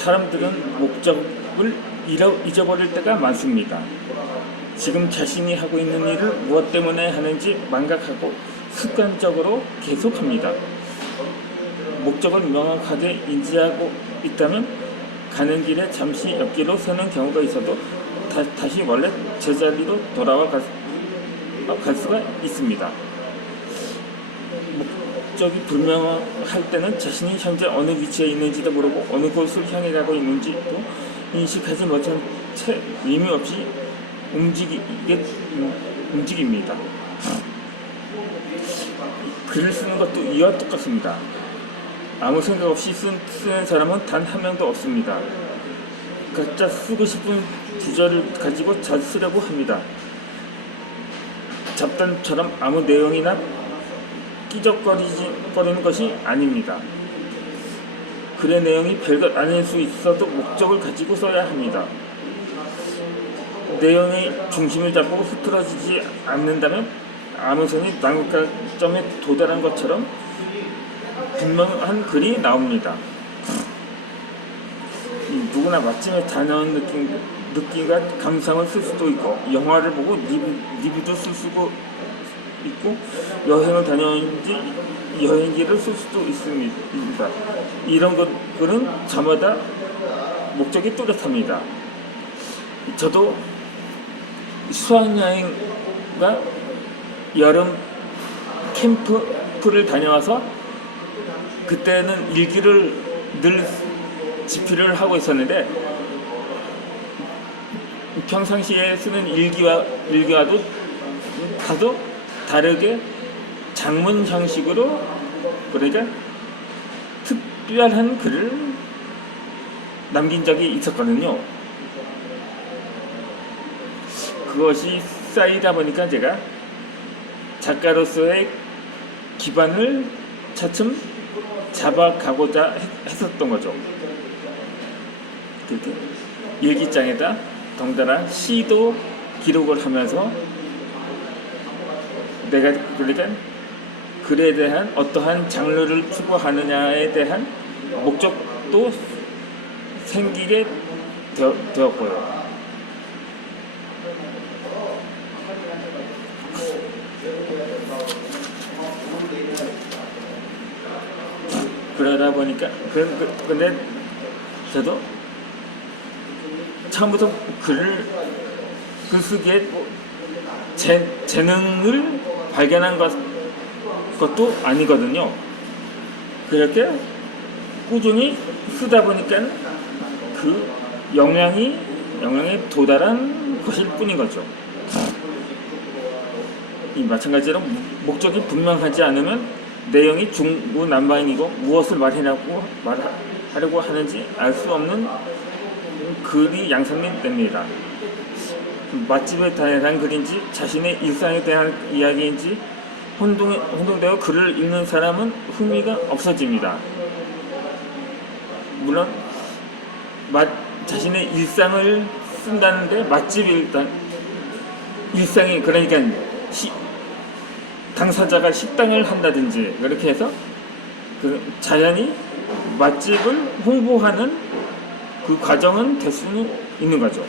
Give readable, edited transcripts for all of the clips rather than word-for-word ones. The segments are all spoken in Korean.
사람들은 목적을 잊어버릴 때가 많습니다. 지금 자신이 하고 있는 일을 무엇 때문에 하는지 망각하고 습관적으로 계속합니다. 목적을 명확하게 인지하고 있다면 가는 길에 잠시 옆길로 서는 경우가 있어도 다시 원래 제자리로 돌아와 갈 수가 있습니다. 목적이 불명할 때는 자신이 현재 어느 위치에 있는지도 모르고 어느 곳을 향해 가고 있는지도 인식하지 못한 채 의미 없이 움직입니다. 글을 쓰는 것도 이와 똑같습니다. 아무 생각 없이 쓰는 사람은 단 한 명도 없습니다. 각자 쓰고 싶은 주제를 가지고 잘 쓰려고 합니다. 잡담처럼 아무 내용이나 끼적거리는 것이 아닙니다. 글의 내용이 별것 아닐 수 있어도 목적을 가지고 써야 합니다. 내용의 중심을 잡고 흐트러지지 않는다면 아무 선이 난국점에 도달한 것처럼 분명한 글이 나옵니다. 누구나 맛집에 다녀온 느낌과 감상을 쓸 수도 있고, 영화를 보고 리뷰도 쓸 수도 있고, 여행을 다녀온지 여행기를 쓸 수도 있습니다. 이런 것들은 저마다 목적이 뚜렷합니다. 저도 수학여행과 여름 캠프를 다녀와서 그때는 일기를 늘 집필을 하고 있었는데, 평상시에 쓰는 일기와도 다소 다르게 장문 형식으로, 그러니까 특별한 글을 남긴 적이 있었거든요. 그것이 쌓이다 보니까 제가 작가로서의 기반을 차츰 잡아가고자 했었던 거죠. 그렇게 일기장에다 덩달아 시도 기록을 하면서 내가 그러니까 글에 대한 어떠한 장르를 추구하느냐에 대한 목적도 생기게 되었고요. 그러다 보니까 근데 저도 처음부터 글쓰기에 재능을 발견한 것도 아니거든요. 그렇게 꾸준히 쓰다 보니까 그 영향에 도달한 것일 뿐인 거죠. 이 마찬가지로 목적이 분명하지 않으면 내용이 중구난방이고 무엇을 말하려고 하는지 알 수 없는 글이 양상이 됩니다. 맛집에 대한 글인지 자신의 일상에 대한 이야기인지 혼동되어 글을 읽는 사람은 흥미가 없어집니다. 물론 자신의 일상을 쓴다는데 맛집이 일단 일상이, 그러니까 당사자가 식당을 한다든지 그렇게 해서 자연히 맛집을 홍보하는 그 과정은 될 수는 있는 거죠.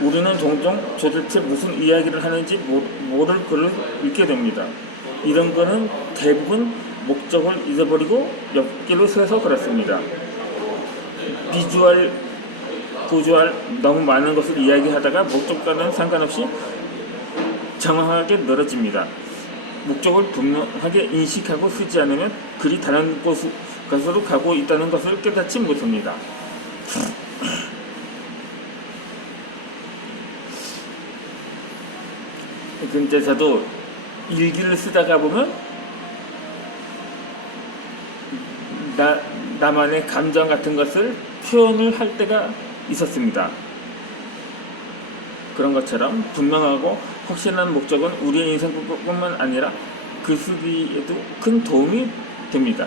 우리는 종종 도대체 무슨 이야기를 하는지 모를 글을 읽게 됩니다. 이런 거는 대부분 목적을 잊어버리고 옆길로 새서 그렇습니다. 비주얼, 구주얼 너무 많은 것을 이야기하다가 목적과는 상관없이 정확하게 늘어집니다. 목적을 분명하게 인식하고 쓰지 않으면 글이 다른 곳으로 가고 있다는 것을 깨닫지 못합니다. 근데 저도 일기를 쓰다가 보면 나만의 감정 같은 것을 표현을 할 때가 있었습니다. 그런 것처럼 분명하고 확실한 목적은 우리의 인생뿐만 아니라 글쓰기에도 큰 도움이 됩니다.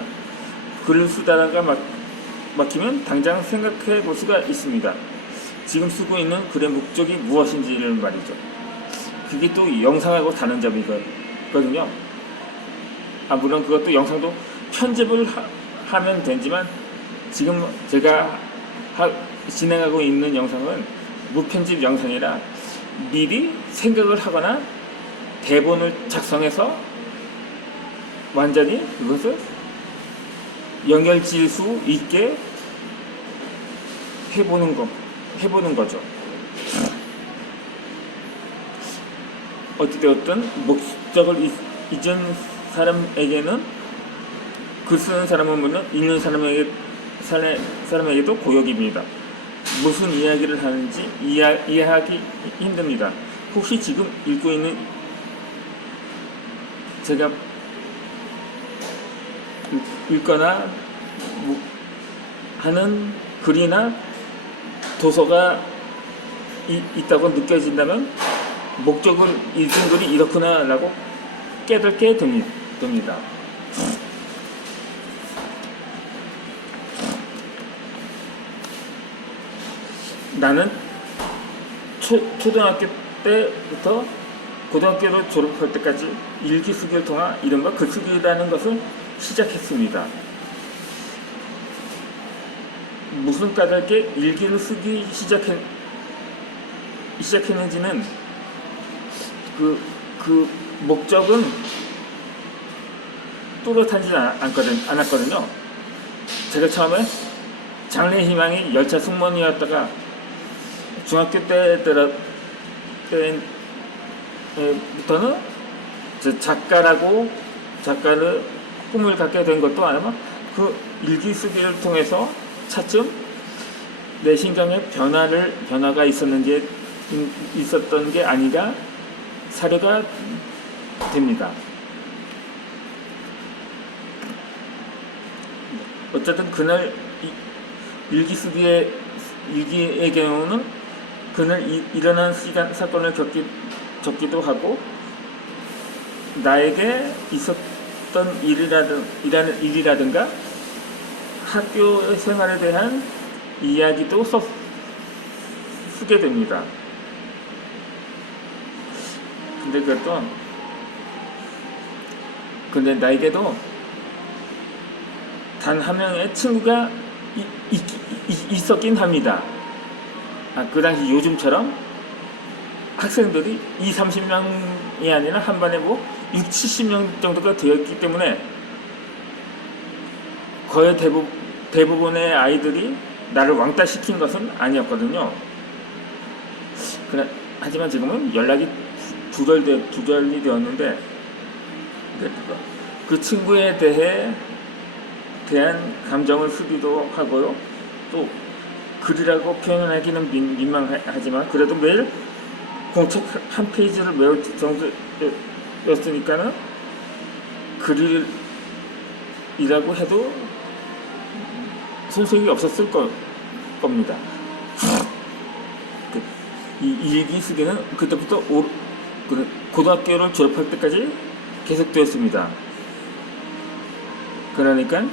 글을 쓰다가 막히면 당장 생각해 볼 수가 있습니다. 지금 쓰고 있는 글의 목적이 무엇인지를 말이죠. 그게 또 영상하고 다른 점이거든요. 물론 그것도 영상도 편집을 하면 되지만 지금 제가 진행하고 있는 영상은 무편집 영상이라 미리 생각을 하거나 대본을 작성해서 완전히 그것을 연결질 수 있게 해보는 거죠. 어찌되었든 목적을 잊은 사람에게는 글 쓰는 사람은 물론 읽는 사람에게도 고역입니다. 무슨 이야기를 하는지 이해하기 힘듭니다. 혹시 지금 읽고 있는 제가 읽거나 하는 글이나 도서가 있다고 느껴진다면 목적을 잊은 글이 이렇구나 라고 깨닫게 됩니다. 나는 초등학교 때부터 고등학교를 졸업할 때까지 일기 쓰기를 통한 이른바 글쓰기라는 것을 시작했습니다. 무슨 까닭에 일기를 쓰기 시작했는지는 그 목적은 뚜렷하지 않았거든요. 제가 처음에 장래희망이 열차 승무원이었다가 중학교 때부터는 작가를 꿈을 갖게 된 것도 아마 그 일기 쓰기를 통해서 차츰 내 신경에 변화가 있었던 게 아니라 사료가 됩니다. 어쨌든 그날 일기의 경우는 그날 일어난 사건을 적기도 하고 나에게 있었던 일이라든가 학교 생활에 대한 이야기도 쓰게 됩니다. 근데 나에게도 단 한 명의 친구가 있었긴 합니다. 그 당시 요즘처럼 학생들이 20-30명이 아니라 한 반에 60-70명 정도가 되었기 때문에 거의 대부분의 아이들이 나를 왕따시킨 것은 아니었거든요. 하지만 지금은 연락이 두절이 되었는데 그 친구에 대한 감정을 쓰기도 하고요. 또 글이라고 표현하기는 민망하지만 그래도 매일 공책 한 페이지를 외울 정도였으니까는 글이라고 해도 손색이 없었을 겁니다. 이 일기 쓰기는 그때부터 고등학교를 졸업할 때까지 계속되었습니다. 그러니까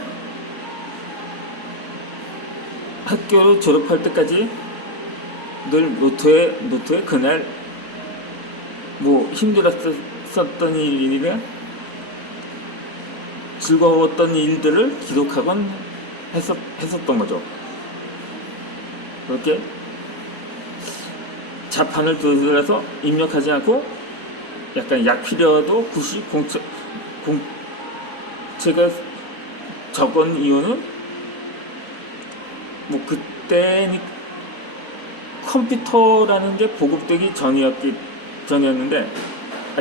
학교를 졸업할 때까지 늘 노트에 그날 힘들었었던 일이나 즐거웠던 일들을 기록하곤 했었던 거죠. 그렇게 자판을 들어서 입력하지 않고 약간 약필이어도 굳이 공책에 적은 이유는 그때는 컴퓨터라는 게 보급되기 전이었는데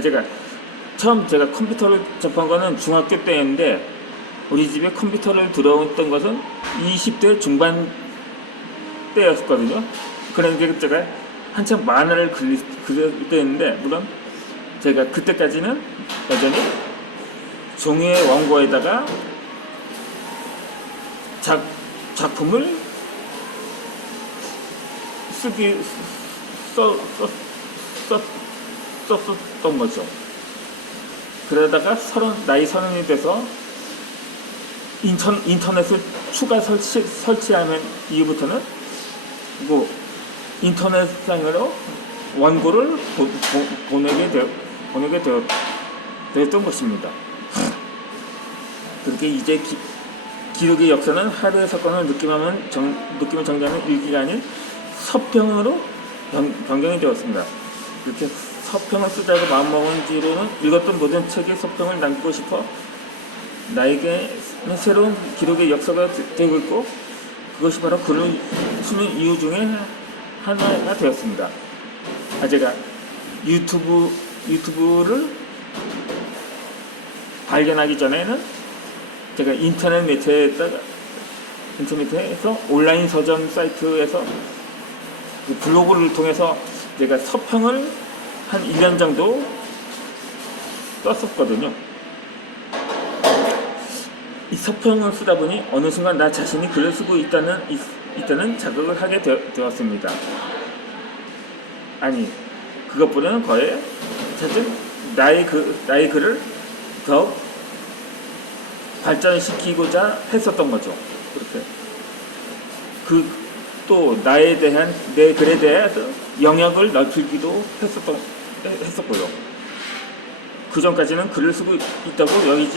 제가 컴퓨터를 접한 거는 중학교 때였는데 우리 집에 컴퓨터를 들어왔던 것은 20대 중반 때였거든요. 그러니까 제가 한참 만화를 그릴 때였는데 물론 제가 그때까지는 여전히 종이의 원고에다가 작품을 썼던 거죠. 그러다가 나이 30이 돼서 인터넷을 추가 설치하면 이후부터는 인터넷상으로 원고를 보내게 되었던 것입니다. 그렇게 이제 기록의 역사는 하루의 사건을 느끼면 정리하는 일기가 아닌 서평으로 변경이 되었습니다. 이렇게 서평을 쓰자고 마음먹은 뒤로는 읽었던 모든 책의 서평을 남기고 싶어 나에게는 새로운 기록의 역사가 되고 있고, 그것이 바로 글을 쓰는 이유 중에 하나가 되었습니다. 제가 유튜브를 발견하기 전에는 제가 인터넷에서 온라인 서점 사이트에서 그 블로그를 통해서 제가 서평을 한 1년 정도 썼었거든요. 이 서평을 쓰다 보니 어느 순간 나 자신이 글을 쓰고 있다는 자각을 하게 되었습니다. 아니, 그것보다는 거의 사실 나의 글을 더욱 발전시키고자 했었던 거죠. 그렇게 또 나에 대한 내 글에 대해서 영역을 넓히기도 했었고요. 그 전까지는 글을 쓰고 있다고 여기지